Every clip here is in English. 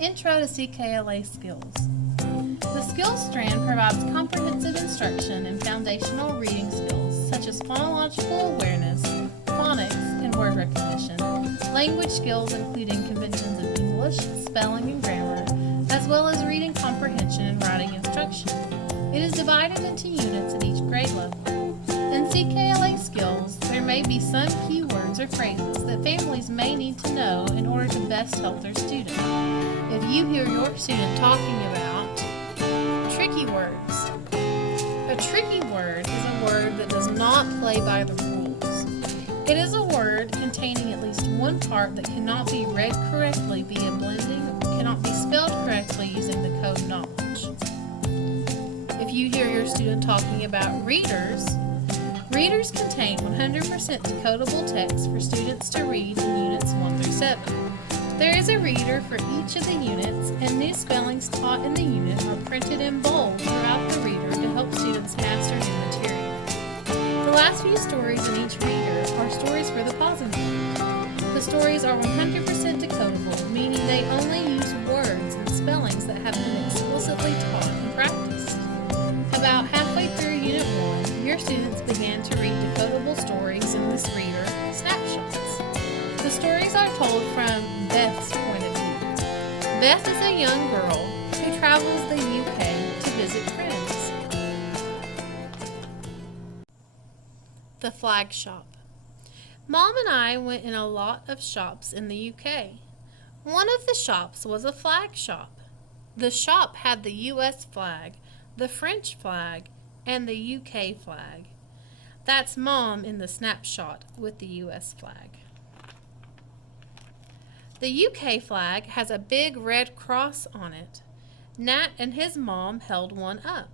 Intro to CKLA Skills. The Skills strand provides comprehensive instruction in foundational reading skills such as phonological awareness, phonics, and word recognition, language skills including conventions of English, spelling, and grammar, as well as reading comprehension and writing instruction. It is divided into units at each grade level. In CKLA Skills, there may be some keywords or phrases that families may need to know in order to best help their student. If you hear your student talking about tricky words, a tricky word is a word that does not play by the rules. It is a word containing at least one part that cannot be read correctly via blending, cannot be spelled correctly using the code knowledge. If you hear your student talking about readers, readers contain 100% decodable text for students to read in units 1 through 7. There is a reader for each of the units, and new spellings taught in the unit are printed in bold throughout the reader to help students master new material. The last few stories in each reader are stories for the pausing group. The stories are 100% decodable, meaning they only use words and spellings that have been explicitly taught and practiced. About halfway through Unit 1, your students began to read decodable stories in this reader, Snapshots. The stories are told from Beth's point of view. Beth is a young girl who travels the UK to visit friends. The Flag Shop. Mom and I went in a lot of shops in the UK. One of the shops was a flag shop. The shop had the US flag, the French flag, and the UK flag. That's Mom in the snapshot with the US flag. The UK flag has a big red cross on it. Nat and his mom held one up.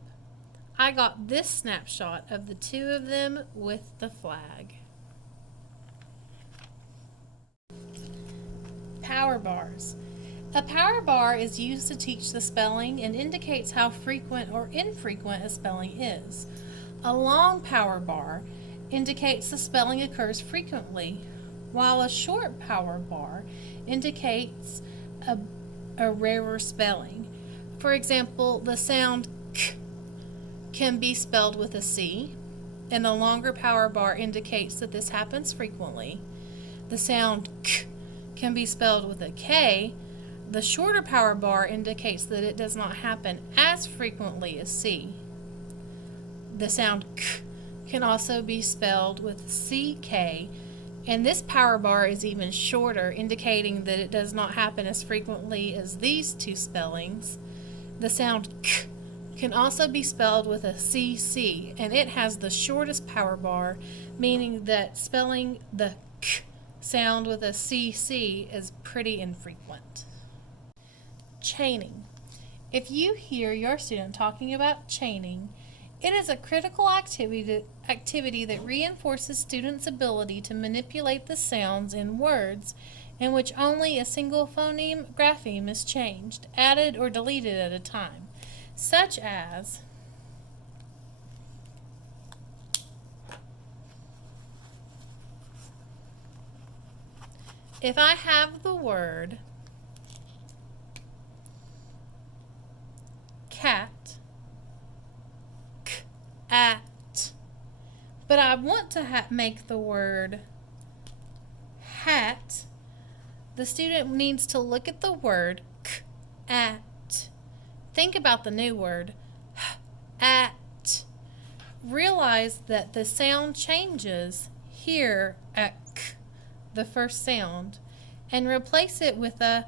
I got this snapshot of the two of them with the flag. Power bars. A power bar is used to teach the spelling and indicates how frequent or infrequent a spelling is. A long power bar indicates the spelling occurs frequently, while a short power bar indicates a rarer spelling. For example, the sound k can be spelled with a C, and the longer power bar indicates that this happens frequently. The sound k can be spelled with a K. The shorter power bar indicates that it does not happen as frequently as C. The sound k can also be spelled with CK, and this power bar is even shorter, indicating that it does not happen as frequently as these two spellings. The sound k can also be spelled with a CC, and it has the shortest power bar, meaning that spelling the k sound with a CC is pretty infrequent. Chaining. If you hear your student talking about chaining, it is a critical activity that reinforces students' ability to manipulate the sounds in words in which only a single phoneme grapheme is changed, added, or deleted at a time, such as if I have the word cat, at, but I want to make the word hat, the student needs to look at the word at. Think about the new word at. Realize that the sound changes here at k, the first sound, and replace it with a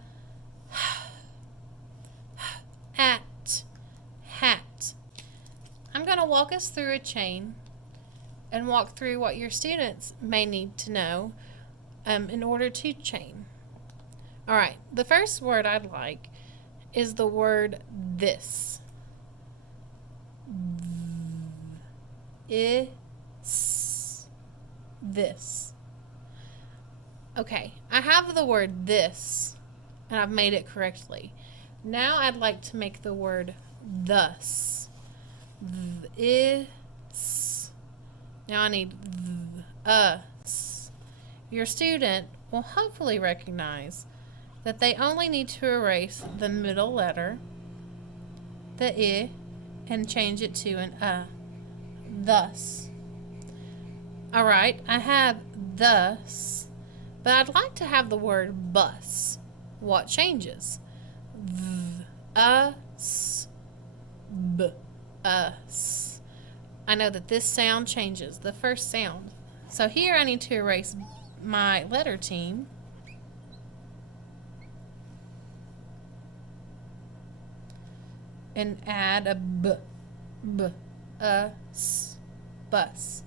at, hat. I'm going to walk us through a chain and walk through what your students may need to know in order to chain. All right, the first word I'd like is the word this. This. Okay, I have the word this, and I've made it correctly. Now I'd like to make the word thus. Is. Now I need us. Your student will hopefully recognize that they only need to erase the middle letter, the I, and change it to an thus. Alright, I have thus, but I'd like to have the word bus. What changes? Us, b, us. I know that this sound changes, the first sound. So here I need to erase my letter team. And add a b, us, bus.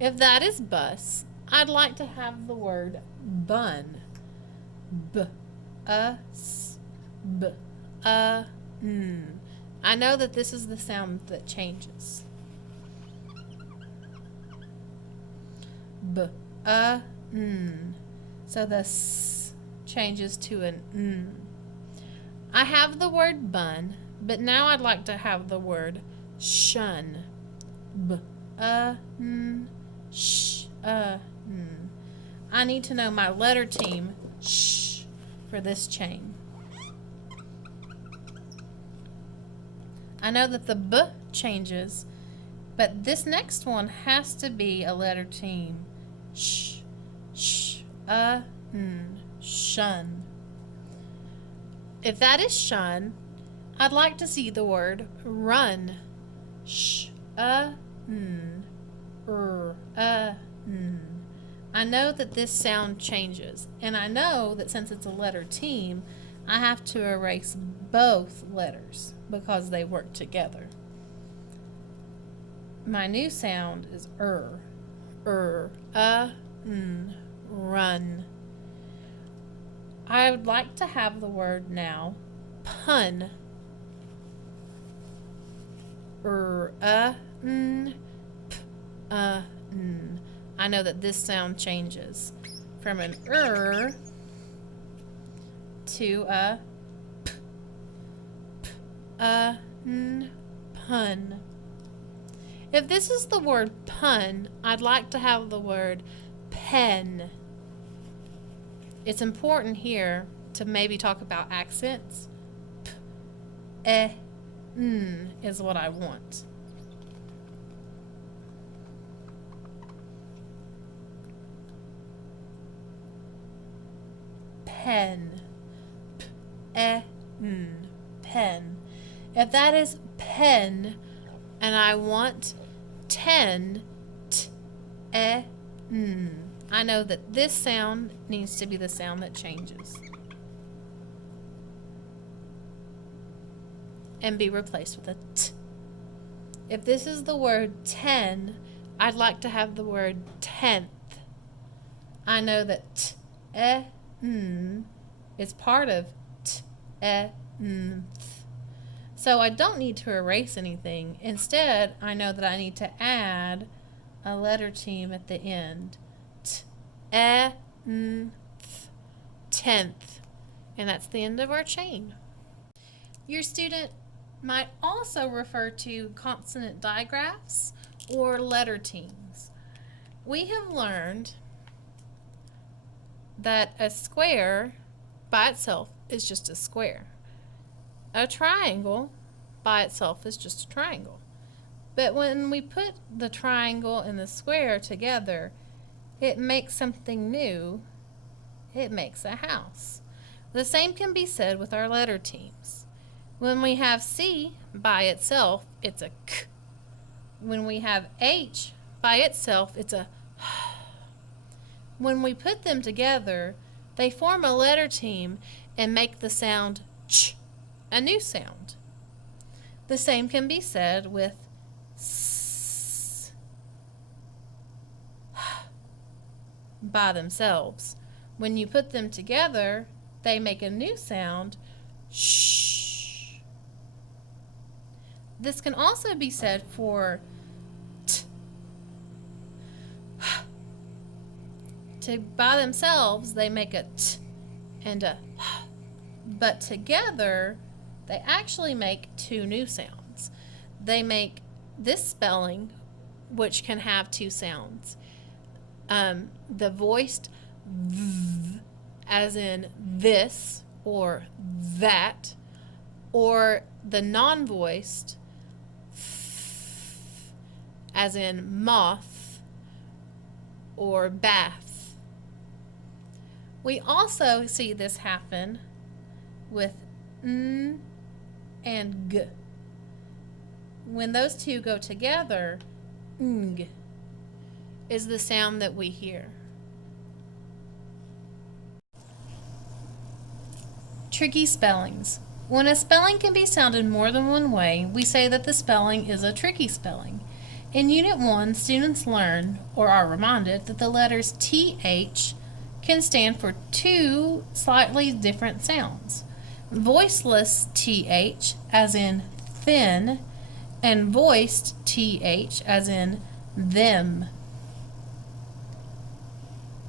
If that is bus, I'd like to have the word bun. B, us, b, n. I know that this is the sound that changes. B, n. So the s changes to an n. I have the word bun, but now I'd like to have the word shun. B, n, sh, n. I need to know my letter team sh for this chain. I know that the b changes, but this next one has to be a letter team sh, n, shun. If that is shun, I'd like to see the word run. Sh, n, n. I know that this sound changes, and I know that since it's a letter team, I have to erase both letters because they work together. My new sound is n, run. I would like to have the word now pun. N, p, n. I know that this sound changes from an to a p, n, pun. If this is the word pun, I'd like to have the word pen. It's important here to maybe talk about accents. P, n is what I want. Pen. P, n. Pen. If that is pen, and I want 10, t, n. I know that this sound needs to be the sound that changes and be replaced with a t. If this is the word 10, I'd like to have the word 10th. I know that t, n is part of t, nth. So I don't need to erase anything. Instead, I know that I need to add a letter team at the end. T, nth, 10th. And that's the end of our chain. Your student might also refer to consonant digraphs or letter teams. We have learned that a square by itself is just a square. A triangle by itself is just a triangle. But when we put the triangle and the square together, it makes something new. It makes a house. The same can be said with our letter teams. When we have C by itself, it's a K. When we have H by itself, it's a H. When we put them together, they form a letter team and make the sound ch, a new sound. The same can be said with S by themselves. When you put them together, they make a new sound sh. This can also be said for t. By themselves, they make a t and a h. But together, they actually make two new sounds. They make this spelling, which can have two sounds. The voiced v as in this or that, or the non-voiced as in moth or bath. We also see this happen with n and g. When those two go together, ng is the sound that we hear. Tricky spellings. When a spelling can be sounded more than one way, we say that the spelling is a tricky spelling. In Unit 1, students learn, or are reminded, that the letters TH can stand for two slightly different sounds. Voiceless TH, as in thin, and voiced TH, as in them.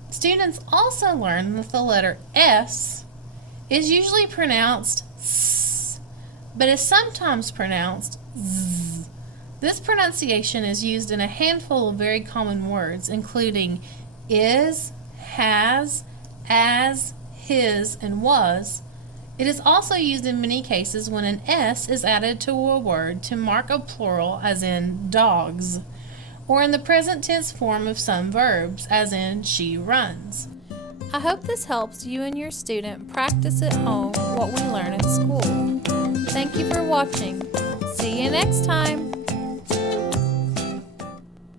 Students also learn that the letter S is usually pronounced S, but is sometimes pronounced Z. This pronunciation is used in a handful of very common words, including is, has, as, his, and was. It is also used in many cases when an S is added to a word to mark a plural, as in dogs, or in the present tense form of some verbs, as in she runs. I hope this helps you and your student practice at home what we learn in school. Thank you for watching. See you next time.